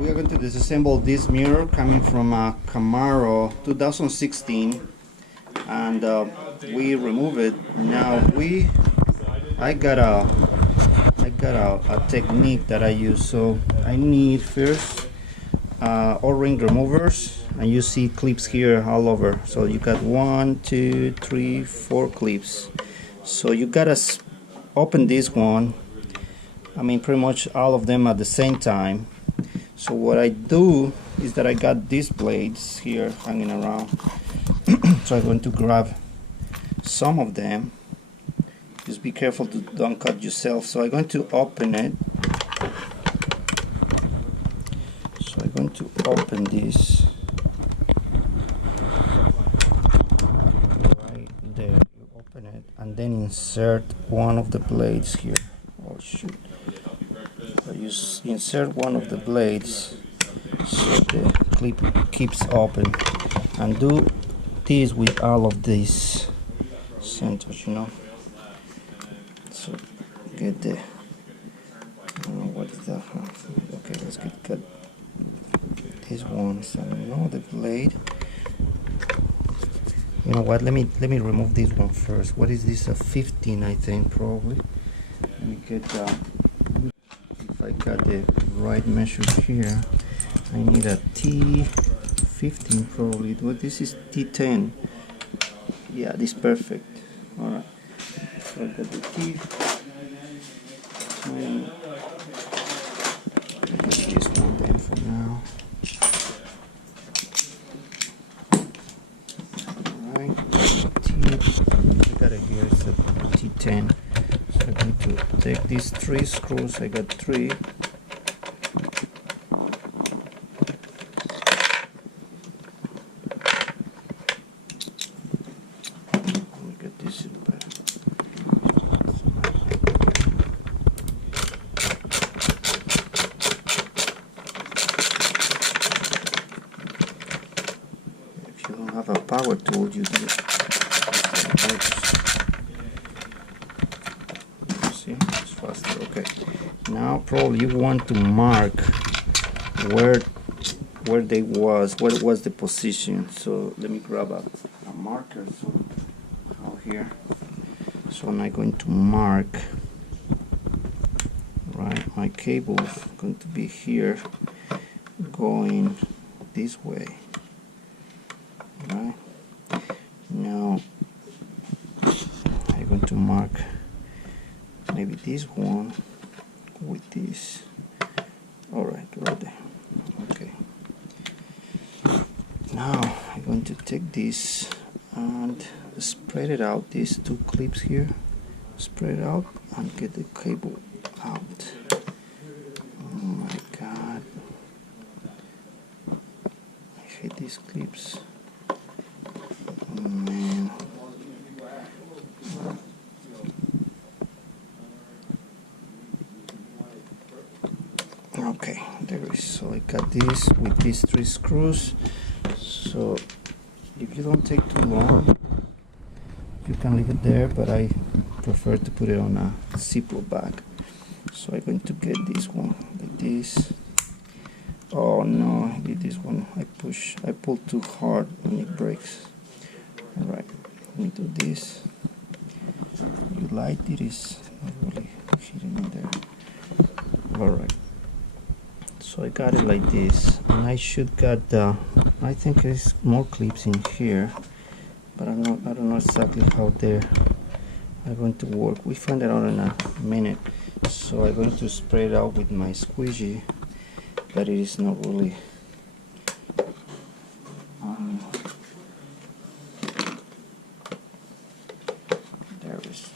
We are going to disassemble this mirror coming from a Camaro 2016, and we remove it. Now I got a technique that I use. So I need first O-ring removers, and you see clips here all over. So you got 1, 2, 3, 4 clips. So you gotta open this one. I mean, pretty much all of them at the same time. So what I do is that I got these blades here hanging around. So I'm going to grab some of them. Just be careful to don't cut yourself. So I'm going to open it. So I'm going to open this right there. You open it and then insert one of the blades here. Oh shoot. So you insert one of the blades so the clip keeps open, and do this with all of these centers, you know. So get the, I don't know what is that. Okay, let's cut this one. So now the blade. You know what? Let me remove this one first. What is this? A 15, I think, probably. Let me get if I got the right measure here, I need a T15 probably. Well, this is T10. Yeah, this is perfect. Alright. So I got the T10. This one then for now. Alright. I got it here, it's a T10. So I'm going to take these 3 screws. I got 3. Let me get this in better. If you don't have a power tool, you do it. It's faster. Okay. Now probably you want to mark where they was, what was the position. So let me grab a marker. So out here. So I'm going to mark. Right, my cable is going to be here, going this way. Right. Now I'm going to mark maybe this one with this. Alright, right there. Okay. Now I'm going to take this and spread it out, these 2 clips here. Spread it out and get the cable out. Oh my god. I hate these clips. Oh man. Okay, there it is. So I got this with these 3 screws. So if you don't take too long, you can leave it there, but I prefer to put it on a Ziploc bag. So I'm going to get this one like this. Oh no, I did this one. I pull too hard and it breaks. Alright, let me do this. You light it is not really hitting in there. Alright. So I got it like this, and I should got I think there's more clips in here, but I don't know exactly how they're going to work. We find it out in a minute. So I'm going to spray it out with my squeegee, but it is not really there it is.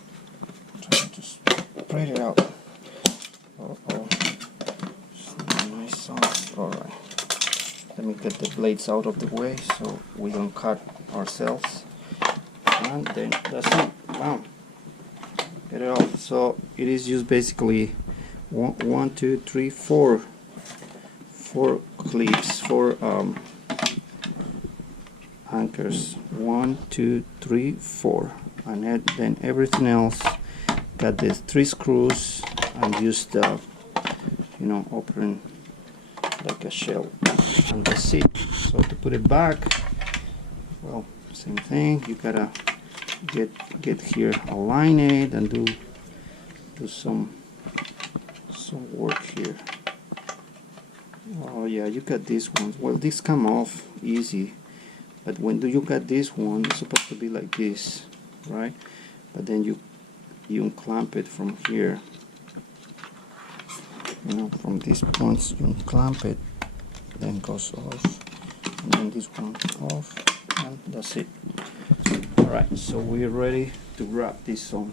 I'm trying to spray it out. Alright, let me get the blades out of the way so we don't cut ourselves, and then that's it. Bam, get it off. So it is just basically 1, 2, 3, 4 clips, 4 anchors. 1, 2, 3, 4, and then everything else got these 3 screws and just you know, open like a shell, and that's it. So to put it back, well, same thing. You gotta get here, align it, and do some work here. Oh yeah, you got this one. Well, this come off easy, but when do you got this one, it's supposed to be like this, right? But then you unclamp it from here. You know, from these points you unclamp it, then goes off, and then this one off, and that's it. Alright, so we're ready to wrap this on.